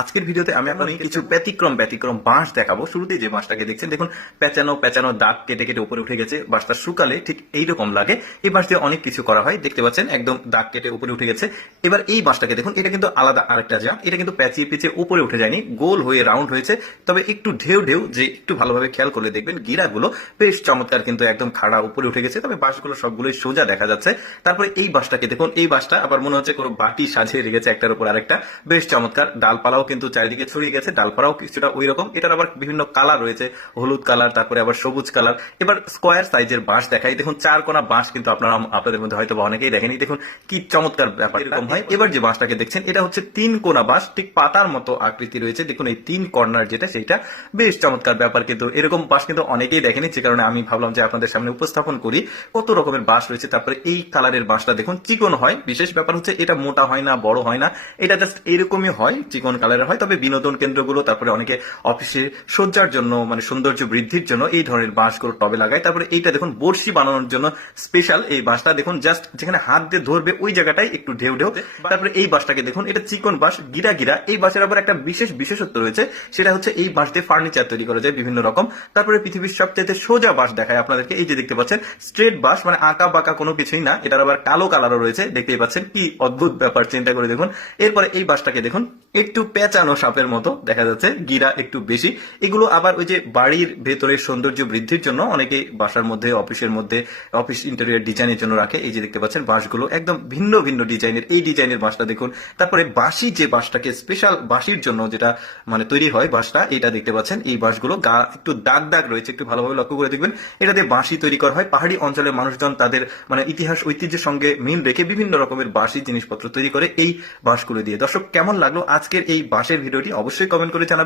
আজকের ভিডিওতে আমি আপনাদের কিছু ব্যতিক্রম ব্যতিক্রম বাঁশ দেখাবো। শুরুতেই যে বাঁশটাকে দেখছেন দেখুন পেঁচানো পেঁচানো দাগ কেটে কেটে উপরে উঠে গেছে। বাঁশটা শুকালে ঠিক এইরকম লাগে। এই বাঁশ দিয়ে অনেক কিছু করা হয় দেখতে পাচ্ছেন একদম দাগ কেটে উপরে উঠে গেছে। এবার এই বাঁশটাকে দেখুন এটা কিন্তু আলাদা আরেকটা যা এটা কিন্তু প্যাচিয়ে পেঁচিয়ে উপরে উঠে যায়নি গোল হয়ে রাউন্ড হয়েছে। তবে একটু ঢেউ ঢেউ যে একটু ভালোভাবে খেয়াল করলে দেখবেন গিরাগুলো বেশ চমৎকার কিন্তু একদম খাড়া উপরে উঠে গেছে। তবে বাঁশগুলো সবগুলোই সোজা দেখা যাচ্ছে। তারপরে এই বাঁশটাকে দেখুন এই বাঁশটা আবার মনে হচ্ছে কোনো বাটি সাজিয়ে রেখেছে একটার উপর আরেকটা। বেশ চমৎকার ডালপালাও কিন্তু চারিদিকে ছড়িয়ে গেছে, ডালপালাও কিছুটা ওই রকম এটার আবার বিভিন্ন কালার রয়েছে, হলুদ কালার, তারপরে আবার সবুজ কালার। এবার স্কোয়ার সাইজের বাঁশ দেখাই। দেখুন, চার কোনা বাঁশ কিন্তু আপনারা আপনাদের মধ্যে হয়তো অনেকেই দেখেনি দেখুন, কি চমৎকার ব্যাপার। এরকম হয়। এবার যে বাঁশটাকে দেখছেন, এটা হচ্ছে তিন কোনা বাঁশ। ঠিক পাতার মতো আকৃতি রয়েছে। দেখুন, এই তিন কর্নার যেটা সেটা বেশ চমৎকার ব্যাপার কিন্তু। এরকম বাঁশ কিন্তু অনেকেই দেখেনি। যে কারণে আমি ভাবলাম যে আপনাদের সামনে উপস্থাপন করি। কত রকমের বাঁশ রয়েছে। তারপরে এই কালারের বাঁশটা দেখুন, চিকন হয়। বিশেষ ব্যাপার হচ্ছে, এটা মোটা হয় না, বড় হয় না। এটা জাস্ট এরকমই হয়, চিকন কালারের হয়, তবে বিনোদন কেন্দ্রগুলো, তারপরে অনেকে অফিসে সজ্জার জন্য মানে সৌন্দর্য বৃদ্ধির জন্য এই ধরনের বাঁশগুলো টবে লাগায়। তারপরে এইটা দেখুন, বড়শি বানানোর জন্য স্পেশাল এই বাঁশটা দেখুন জাস্ট যেখানে হাত দিয়ে ধরবে, ওই জায়গাটাই একটু ঢেউ ঢেউ। তারপরে এই বাঁশটাকে দেখুন, এটা চিকন বাঁশ, গিরা গিরা। এই বাঁশের আবার একটা বিশেষ বিশেষত্ব রয়েছে, সেটা হচ্ছে এই বাঁশ দিয়ে ফার্নিচার তৈরি করা যায় বিভিন্ন রকম। তারপরে পৃথিবীর সবচেয়ে সোজা বাঁশ দেখায় আপনাদেরকে, এই যে দেখতে পাচ্ছেন স্ট্রেট বাঁশ মানে আঁকা বাঁকা কোনো কিছুই না, এটার আবার কালো কালারও রয়েছে, দেখতেই পাচ্ছেন, কি অদ্ভুত ব্যাপার, চিন্তা করে দেখুন। এরপরে এই বাঁশটাকে দেখুন, একটু পেঁচানো সাপের মতো, দেখা যাচ্ছে, গিরা একটু বেশি। এগুলো আবার ওই যে বাড়ির ভেতরের সৌন্দর্য বৃদ্ধির জন্য অনেকেই বাসার মধ্যে, অফিসের মধ্যে, অফিস ইন্টেরিয়র ডিজাইনের জন্য রাখে। এই যে দেখতে পাচ্ছেন, বাঁশগুলো একদম ভিন্ন ভিন্ন ডিজাইনের এই ডিজাইনের বাঁশটা দেখুন। তারপরে বাঁশি যে বাঁশটাকে স্পেশাল বাঁশির জন্য যেটা মানে তৈরি হয় বাঁশটা এটা দেখতে পাচ্ছেন। এই বাঁশগুলো গা একটু দাগ দাগ রয়েছে, একটু ভালোভাবে লক্ষ্য করে দেখবেন। এটাতে বাঁশি তৈরি করা হয়। পাহাড়ি অঞ্চলের মানুষজন তাদের মানে ইতিহাস, ঐতিহ্যের সঙ্গে মিল রেখে বিভিন্ন রকমের বাঁশি জিনিসপত্র তৈরি করে এই বাঁশগুলো দিয়ে। দর্শক, কেমন লাগল আজকের এই বাঁশের ভিডিওটি অবশ্যই কমেন্ট করে জানাবেন।